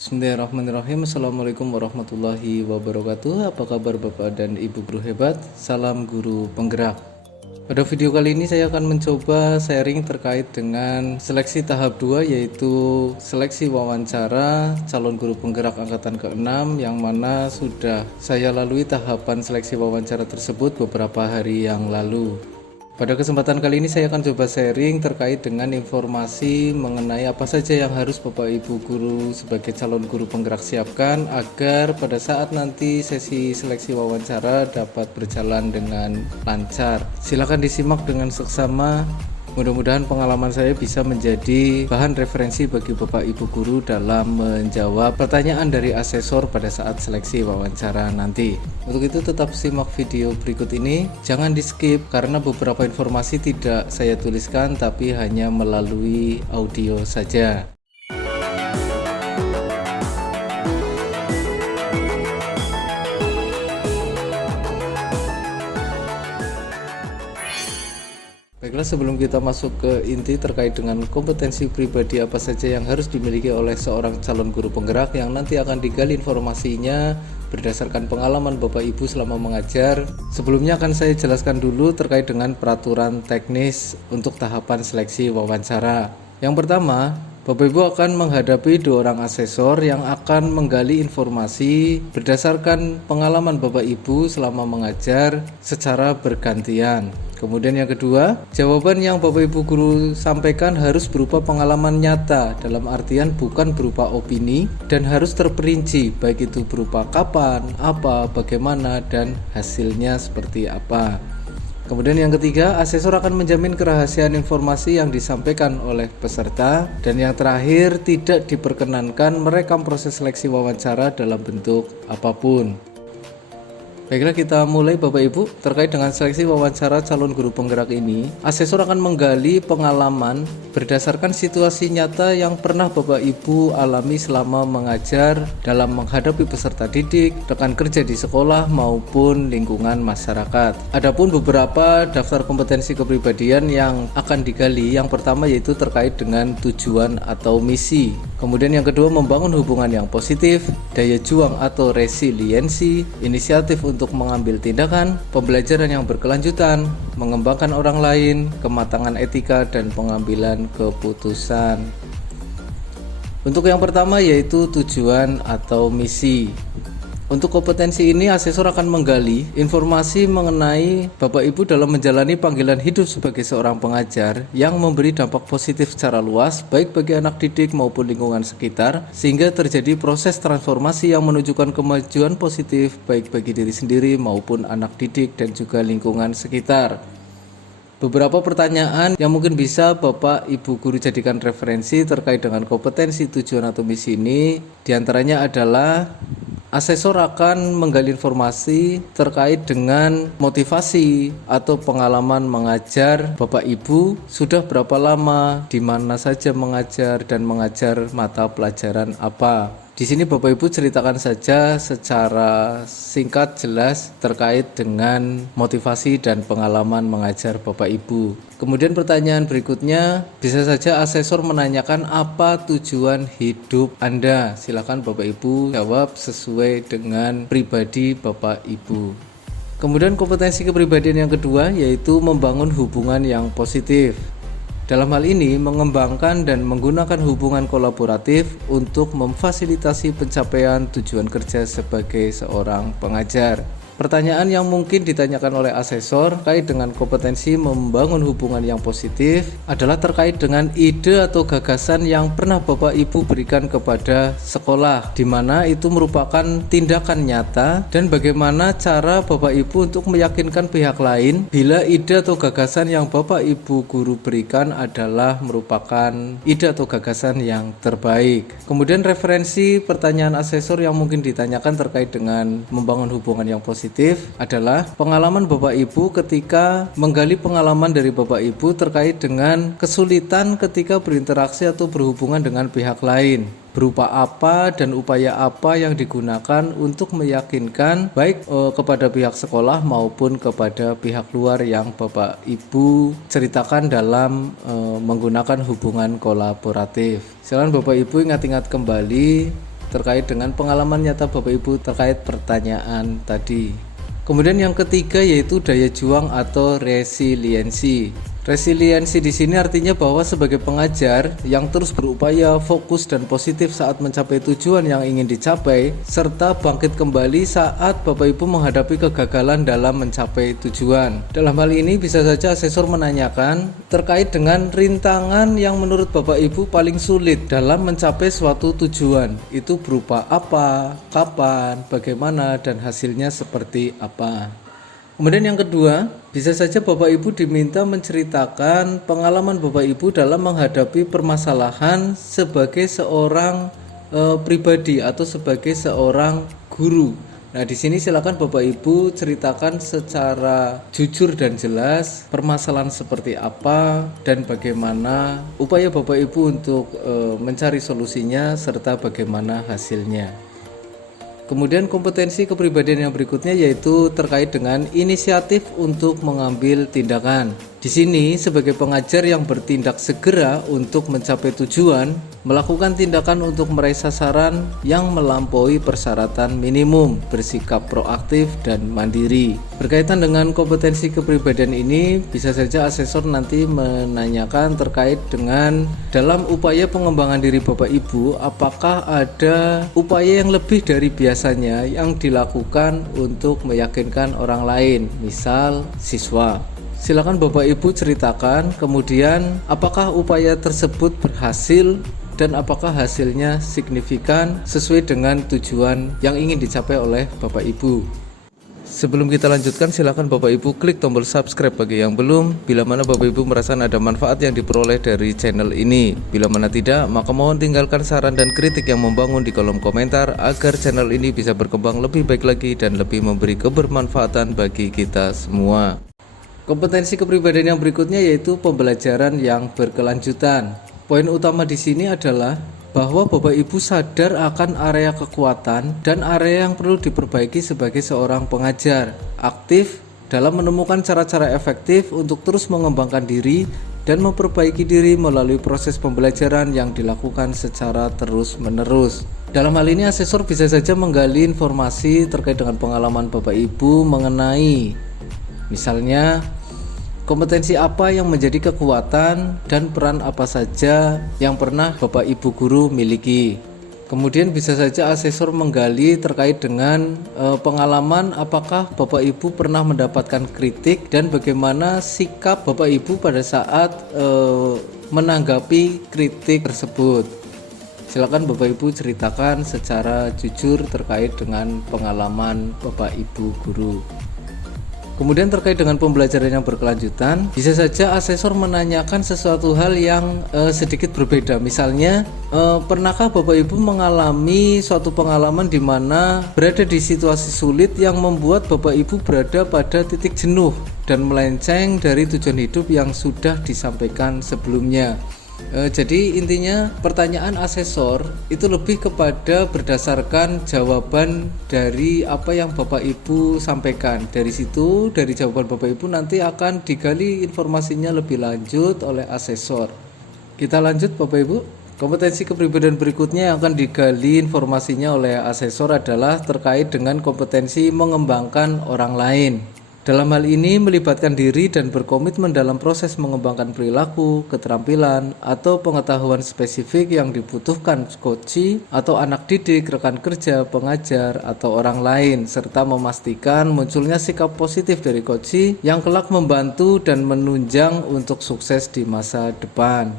Bismillahirrahmanirrahim. Assalamualaikum warahmatullahi wabarakatuh. Apa kabar Bapak dan Ibu guru hebat? Salam guru penggerak. Pada video kali ini saya akan mencoba sharing terkait dengan seleksi tahap 2, yaitu seleksi wawancara calon guru penggerak angkatan ke-6, yang mana sudah saya lalui tahapan seleksi wawancara tersebut beberapa hari yang lalu. Pada kesempatan kali ini saya akan coba sharing terkait dengan informasi mengenai apa saja yang harus Bapak Ibu guru sebagai calon guru penggerak siapkan agar pada saat nanti sesi seleksi wawancara dapat berjalan dengan lancar. Silakan disimak dengan seksama. Mudah-mudahan pengalaman saya bisa menjadi bahan referensi bagi Bapak Ibu guru dalam menjawab pertanyaan dari asesor pada saat seleksi wawancara nanti. Untuk itu tetap simak video berikut ini, jangan di skip karena beberapa informasi tidak saya tuliskan tapi hanya melalui audio saja. Baiklah, sebelum kita masuk ke inti terkait dengan kompetensi pribadi apa saja yang harus dimiliki oleh seorang calon guru penggerak yang nanti akan digali informasinya berdasarkan pengalaman Bapak Ibu selama mengajar. Sebelumnya akan saya jelaskan dulu terkait dengan peraturan teknis untuk tahapan seleksi wawancara. Yang pertama, Bapak Ibu akan menghadapi 2 orang asesor yang akan menggali informasi berdasarkan pengalaman Bapak Ibu selama mengajar secara bergantian. Kemudian yang kedua, jawaban yang Bapak Ibu guru sampaikan harus berupa pengalaman nyata, dalam artian bukan berupa opini, dan harus terperinci, baik itu berupa kapan, apa, bagaimana, dan hasilnya seperti apa. Kemudian yang ketiga, asesor akan menjamin kerahasiaan informasi yang disampaikan oleh peserta. Dan yang terakhir, tidak diperkenankan merekam proses seleksi wawancara dalam bentuk apapun. Baiklah, kita mulai Bapak Ibu. Terkait dengan seleksi wawancara calon guru penggerak ini, asesor akan menggali pengalaman berdasarkan situasi nyata yang pernah Bapak Ibu alami selama mengajar dalam menghadapi peserta didik, rekan kerja di sekolah maupun lingkungan masyarakat. Adapun beberapa daftar kompetensi kepribadian yang akan digali, yang pertama yaitu terkait dengan tujuan atau misi. Kemudian yang kedua, membangun hubungan yang positif, daya juang atau resiliensi, inisiatif untuk mengambil tindakan, pembelajaran yang berkelanjutan, mengembangkan orang lain, kematangan etika, dan pengambilan keputusan. Untuk yang pertama yaitu tujuan atau misi. Untuk kompetensi ini, asesor akan menggali informasi mengenai Bapak Ibu dalam menjalani panggilan hidup sebagai seorang pengajar yang memberi dampak positif secara luas, baik bagi anak didik maupun lingkungan sekitar, sehingga terjadi proses transformasi yang menunjukkan kemajuan positif baik bagi diri sendiri maupun anak didik dan juga lingkungan sekitar. Beberapa pertanyaan yang mungkin bisa Bapak Ibu guru jadikan referensi terkait dengan kompetensi tujuan atau misi ini, diantaranya adalah asesor akan menggali informasi terkait dengan motivasi atau pengalaman mengajar Bapak Ibu, sudah berapa lama, di mana saja mengajar, dan mengajar mata pelajaran apa. Di sini Bapak Ibu ceritakan saja secara singkat jelas terkait dengan motivasi dan pengalaman mengajar Bapak Ibu. Kemudian pertanyaan berikutnya, bisa saja asesor menanyakan apa tujuan hidup Anda. Silakan Bapak Ibu jawab sesuai dengan pribadi Bapak Ibu. Kemudian kompetensi kepribadian yang kedua yaitu membangun hubungan yang positif. Dalam hal ini, mengembangkan dan menggunakan hubungan kolaboratif untuk memfasilitasi pencapaian tujuan kerja sebagai seorang pengajar. Pertanyaan yang mungkin ditanyakan oleh asesor terkait dengan kompetensi membangun hubungan yang positif adalah terkait dengan ide atau gagasan yang pernah Bapak Ibu berikan kepada sekolah, di mana itu merupakan tindakan nyata, dan bagaimana cara Bapak Ibu untuk meyakinkan pihak lain bila ide atau gagasan yang Bapak Ibu guru berikan adalah merupakan ide atau gagasan yang terbaik. Kemudian referensi pertanyaan asesor yang mungkin ditanyakan terkait dengan membangun hubungan yang positif adalah pengalaman Bapak Ibu ketika menggali pengalaman dari Bapak Ibu terkait dengan kesulitan ketika berinteraksi atau berhubungan dengan pihak lain. Berupa apa dan upaya apa yang digunakan untuk meyakinkan baik kepada pihak sekolah maupun kepada pihak luar yang Bapak Ibu ceritakan dalam menggunakan hubungan kolaboratif. Silakan Bapak Ibu ingat-ingat kembali terkait dengan pengalaman nyata Bapak Ibu terkait pertanyaan tadi. Kemudian yang ketiga yaitu daya juang atau resiliensi. Resiliensi di sini artinya bahwa sebagai pengajar yang terus berupaya fokus dan positif saat mencapai tujuan yang ingin dicapai, serta bangkit kembali saat Bapak Ibu menghadapi kegagalan dalam mencapai tujuan. Dalam hal ini bisa saja asesor menanyakan terkait dengan rintangan yang menurut Bapak Ibu paling sulit dalam mencapai suatu tujuan. Itu berupa apa, kapan, bagaimana, dan hasilnya seperti apa. Kemudian yang kedua, bisa saja Bapak Ibu diminta menceritakan pengalaman Bapak Ibu dalam menghadapi permasalahan sebagai seorang pribadi atau sebagai seorang guru. Nah, di sini silakan Bapak Ibu ceritakan secara jujur dan jelas permasalahan seperti apa dan bagaimana upaya Bapak Ibu untuk mencari solusinya serta bagaimana hasilnya. Kemudian kompetensi kepribadian yang berikutnya yaitu terkait dengan inisiatif untuk mengambil tindakan. Di sini sebagai pengajar yang bertindak segera untuk mencapai tujuan, melakukan tindakan untuk meraih sasaran yang melampaui persyaratan minimum, bersikap proaktif dan mandiri. Berkaitan dengan kompetensi kepribadian ini, bisa saja asesor nanti menanyakan terkait dengan dalam upaya pengembangan diri Bapak Ibu, apakah ada upaya yang lebih dari biasanya yang dilakukan untuk meyakinkan orang lain, misal siswa. Silakan Bapak Ibu ceritakan, kemudian apakah upaya tersebut berhasil dan apakah hasilnya signifikan sesuai dengan tujuan yang ingin dicapai oleh Bapak Ibu. Sebelum kita lanjutkan, silakan Bapak Ibu klik tombol subscribe bagi yang belum, bila mana Bapak Ibu merasa ada manfaat yang diperoleh dari channel ini. Bila mana tidak, maka mohon tinggalkan saran dan kritik yang membangun di kolom komentar agar channel ini bisa berkembang lebih baik lagi dan lebih memberi kebermanfaatan bagi kita semua. Kompetensi kepribadian yang berikutnya yaitu pembelajaran yang berkelanjutan. Poin utama di sini adalah bahwa Bapak Ibu sadar akan area kekuatan dan area yang perlu diperbaiki sebagai seorang pengajar, aktif dalam menemukan cara-cara efektif untuk terus mengembangkan diri dan memperbaiki diri melalui proses pembelajaran yang dilakukan secara terus-menerus. Dalam hal ini asesor bisa saja menggali informasi terkait dengan pengalaman Bapak Ibu mengenai misalnya kompetensi apa yang menjadi kekuatan dan peran apa saja yang pernah Bapak Ibu guru miliki. Kemudian bisa saja asesor menggali terkait dengan pengalaman apakah Bapak Ibu pernah mendapatkan kritik dan bagaimana sikap Bapak Ibu pada saat menanggapi kritik tersebut. Silakan Bapak Ibu ceritakan secara jujur terkait dengan pengalaman Bapak Ibu guru. Kemudian terkait dengan pembelajaran yang berkelanjutan, bisa saja asesor menanyakan sesuatu hal yang sedikit berbeda. Misalnya, pernahkah Bapak Ibu mengalami suatu pengalaman di mana berada di situasi sulit yang membuat Bapak Ibu berada pada titik jenuh dan melenceng dari tujuan hidup yang sudah disampaikan sebelumnya? Jadi intinya pertanyaan asesor itu lebih kepada berdasarkan jawaban dari apa yang Bapak Ibu sampaikan. Dari situ, dari jawaban Bapak Ibu nanti akan digali informasinya lebih lanjut oleh asesor. Kita lanjut Bapak Ibu. Kompetensi kepribadian berikutnya yang akan digali informasinya oleh asesor adalah terkait dengan kompetensi mengembangkan orang lain. Dalam hal ini melibatkan diri dan berkomitmen dalam proses mengembangkan perilaku, keterampilan, atau pengetahuan spesifik yang dibutuhkan coach atau anak didik, rekan kerja, pengajar, atau orang lain, serta memastikan munculnya sikap positif dari coach yang kelak membantu dan menunjang untuk sukses di masa depan.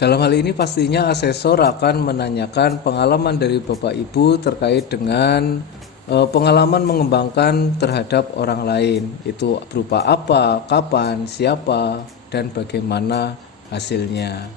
Dalam hal ini pastinya asesor akan menanyakan pengalaman dari Bapak Ibu terkait dengan pengalaman mengembangkan terhadap orang lain, itu berupa apa, kapan, siapa, dan bagaimana hasilnya.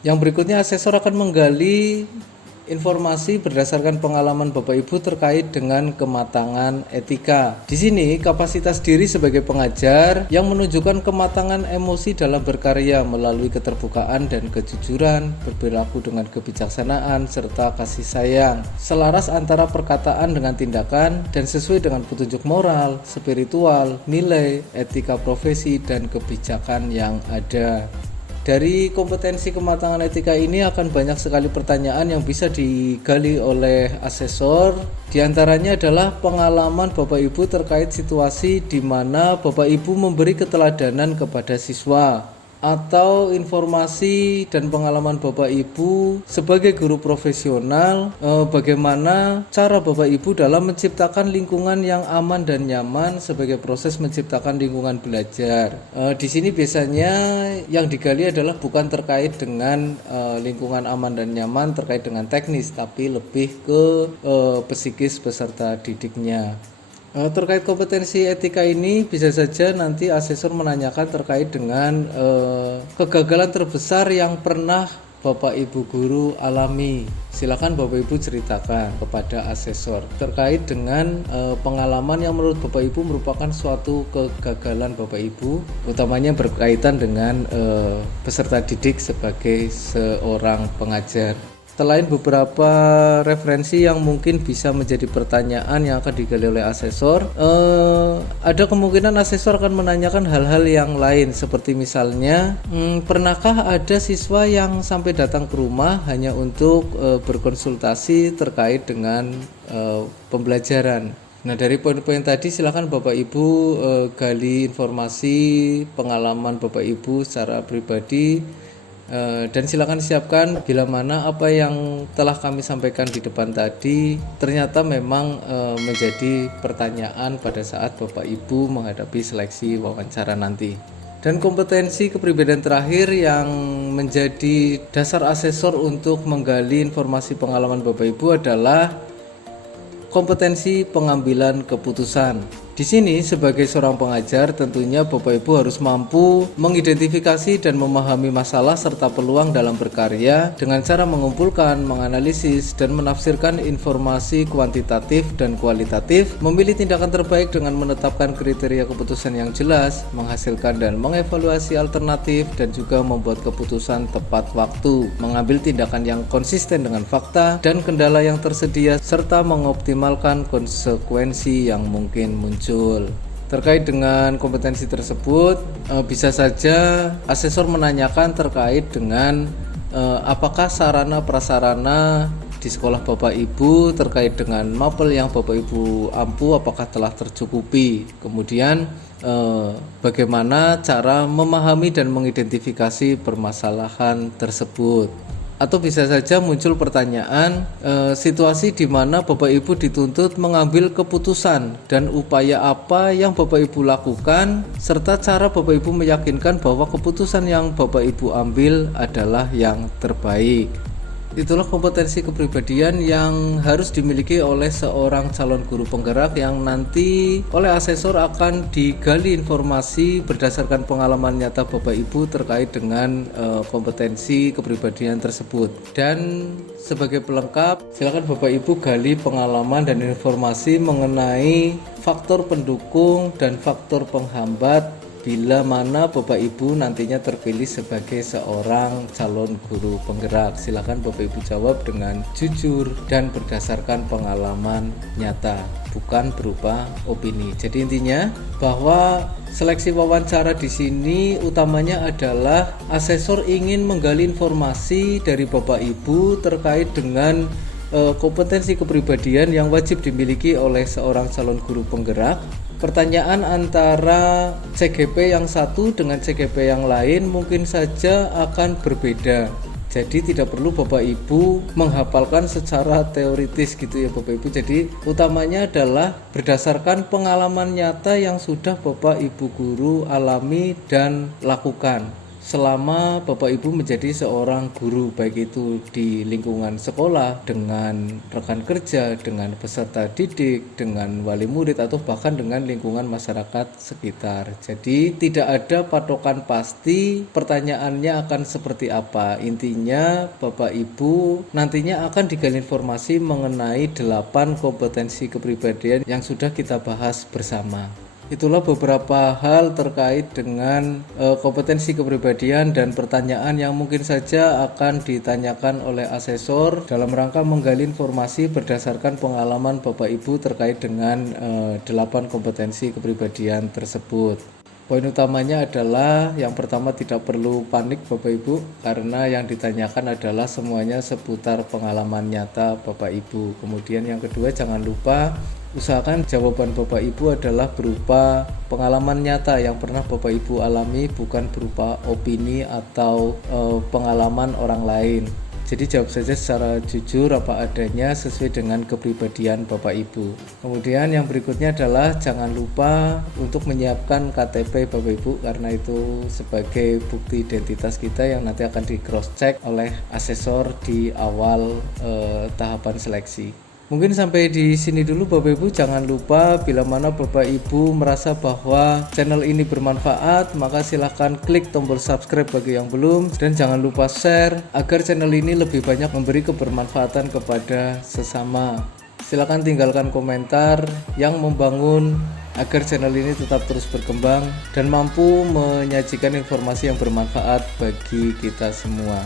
Yang berikutnya asesor akan menggali informasi berdasarkan pengalaman Bapak Ibu terkait dengan kematangan etika. Di sini kapasitas diri sebagai pengajar yang menunjukkan kematangan emosi dalam berkarya melalui keterbukaan dan kejujuran, berperilaku dengan kebijaksanaan serta kasih sayang, selaras antara perkataan dengan tindakan dan sesuai dengan petunjuk moral, spiritual, nilai, etika profesi dan kebijakan yang ada. Dari kompetensi kematangan etika ini akan banyak sekali pertanyaan yang bisa digali oleh asesor. Di antaranya adalah pengalaman Bapak Ibu terkait situasi di mana Bapak Ibu memberi keteladanan kepada siswa, atau informasi dan pengalaman Bapak Ibu sebagai guru profesional, bagaimana cara Bapak Ibu dalam menciptakan lingkungan yang aman dan nyaman sebagai proses menciptakan lingkungan belajar. Di sini biasanya yang digali adalah bukan terkait dengan lingkungan aman dan nyaman terkait dengan teknis, tapi lebih ke psikis peserta didiknya. Terkait kompetensi etika ini bisa saja nanti asesor menanyakan terkait dengan kegagalan terbesar yang pernah Bapak Ibu guru alami. Silakan Bapak Ibu ceritakan kepada asesor terkait dengan pengalaman yang menurut Bapak Ibu merupakan suatu kegagalan Bapak Ibu, utamanya berkaitan dengan peserta didik sebagai seorang pengajar. Selain beberapa referensi yang mungkin bisa menjadi pertanyaan yang akan digali oleh asesor, ada kemungkinan asesor akan menanyakan hal-hal yang lain, seperti misalnya, pernahkah ada siswa yang sampai datang ke rumah hanya untuk berkonsultasi terkait dengan pembelajaran. Nah, dari poin-poin tadi silakan Bapak Ibu gali informasi pengalaman Bapak Ibu secara pribadi. Dan silakan siapkan bila mana apa yang telah kami sampaikan di depan tadi ternyata memang menjadi pertanyaan pada saat Bapak Ibu menghadapi seleksi wawancara nanti. Dan kompetensi kepribadian terakhir yang menjadi dasar asesor untuk menggali informasi pengalaman Bapak Ibu adalah kompetensi pengambilan keputusan. Di sini sebagai seorang pengajar tentunya Bapak Ibu harus mampu mengidentifikasi dan memahami masalah serta peluang dalam berkarya dengan cara mengumpulkan, menganalisis, dan menafsirkan informasi kuantitatif dan kualitatif, memilih tindakan terbaik dengan menetapkan kriteria keputusan yang jelas, menghasilkan dan mengevaluasi alternatif, dan juga membuat keputusan tepat waktu, mengambil tindakan yang konsisten dengan fakta dan kendala yang tersedia, serta mengoptimalkan konsekuensi yang mungkin muncul. Terkait dengan kompetensi tersebut, bisa saja asesor menanyakan terkait dengan apakah sarana prasarana di sekolah Bapak Ibu terkait dengan mapel yang Bapak Ibu ampu apakah telah tercukupi. Kemudian bagaimana cara memahami dan mengidentifikasi permasalahan tersebut. Atau bisa saja muncul pertanyaan situasi di mana Bapak Ibu dituntut mengambil keputusan dan upaya apa yang Bapak Ibu lakukan serta cara Bapak Ibu meyakinkan bahwa keputusan yang Bapak Ibu ambil adalah yang terbaik. Itulah kompetensi kepribadian yang harus dimiliki oleh seorang calon guru penggerak yang nanti oleh asesor akan digali informasi berdasarkan pengalaman nyata Bapak Ibu terkait dengan kompetensi kepribadian tersebut. Dan sebagai pelengkap, silakan Bapak Ibu gali pengalaman dan informasi mengenai faktor pendukung dan faktor penghambat bila mana Bapak Ibu nantinya terpilih sebagai seorang calon guru penggerak. Silakan Bapak Ibu jawab dengan jujur dan berdasarkan pengalaman nyata, bukan berupa opini. Jadi intinya bahwa seleksi wawancara di sini utamanya adalah asesor ingin menggali informasi dari Bapak Ibu terkait dengan kompetensi kepribadian yang wajib dimiliki oleh seorang calon guru penggerak. Pertanyaan antara CGP yang satu dengan CGP yang lain mungkin saja akan berbeda. Jadi tidak perlu Bapak Ibu menghafalkan secara teoritis gitu ya Bapak Ibu. Jadi utamanya adalah berdasarkan pengalaman nyata yang sudah Bapak Ibu guru alami dan lakukan selama Bapak Ibu menjadi seorang guru, baik itu di lingkungan sekolah, dengan rekan kerja, dengan peserta didik, dengan wali murid, atau bahkan dengan lingkungan masyarakat sekitar. Jadi tidak ada patokan pasti pertanyaannya akan seperti apa. Intinya Bapak Ibu nantinya akan digali informasi mengenai 8 kompetensi kepribadian yang sudah kita bahas bersama. Itulah beberapa hal terkait dengan kompetensi kepribadian dan pertanyaan yang mungkin saja akan ditanyakan oleh asesor dalam rangka menggali informasi berdasarkan pengalaman Bapak Ibu terkait dengan 8 kompetensi kepribadian tersebut. Poin utamanya adalah yang pertama tidak perlu panik Bapak Ibu, karena yang ditanyakan adalah semuanya seputar pengalaman nyata Bapak Ibu. Kemudian yang kedua, jangan lupa usahakan jawaban Bapak Ibu adalah berupa pengalaman nyata yang pernah Bapak Ibu alami, bukan berupa opini atau pengalaman orang lain. Jadi jawab saja secara jujur apa adanya sesuai dengan kepribadian Bapak Ibu. Kemudian yang berikutnya adalah jangan lupa untuk menyiapkan KTP Bapak Ibu, karena itu sebagai bukti identitas kita yang nanti akan di cross check oleh asesor di awal tahapan seleksi. Mungkin sampai di sini dulu Bapak Ibu. Jangan lupa bila mana Bapak Ibu merasa bahwa channel ini bermanfaat, maka silahkan klik tombol subscribe bagi yang belum, dan jangan lupa share agar channel ini lebih banyak memberi kebermanfaatan kepada sesama. Silahkan tinggalkan komentar yang membangun agar channel ini tetap terus berkembang dan mampu menyajikan informasi yang bermanfaat bagi kita semua.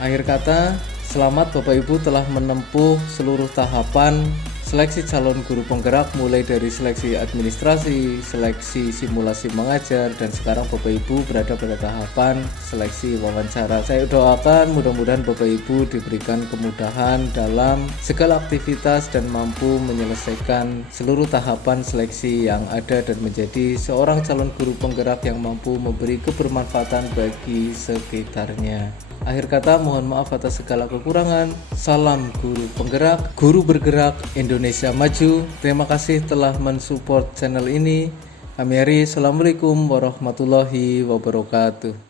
Akhir kata, selamat Bapak Ibu telah menempuh seluruh tahapan seleksi calon guru penggerak, mulai dari seleksi administrasi, seleksi simulasi mengajar, dan sekarang Bapak Ibu berada pada tahapan seleksi wawancara. Saya doakan mudah-mudahan Bapak Ibu diberikan kemudahan dalam segala aktivitas dan mampu menyelesaikan seluruh tahapan seleksi yang ada dan menjadi seorang calon guru penggerak yang mampu memberi kebermanfaatan bagi sekitarnya. Akhir kata, mohon maaf atas segala kekurangan. Salam guru penggerak, guru bergerak, Indonesia maju. Terima kasih telah mensupport channel ini. Kami Assalamualaikum warahmatullahi wabarakatuh.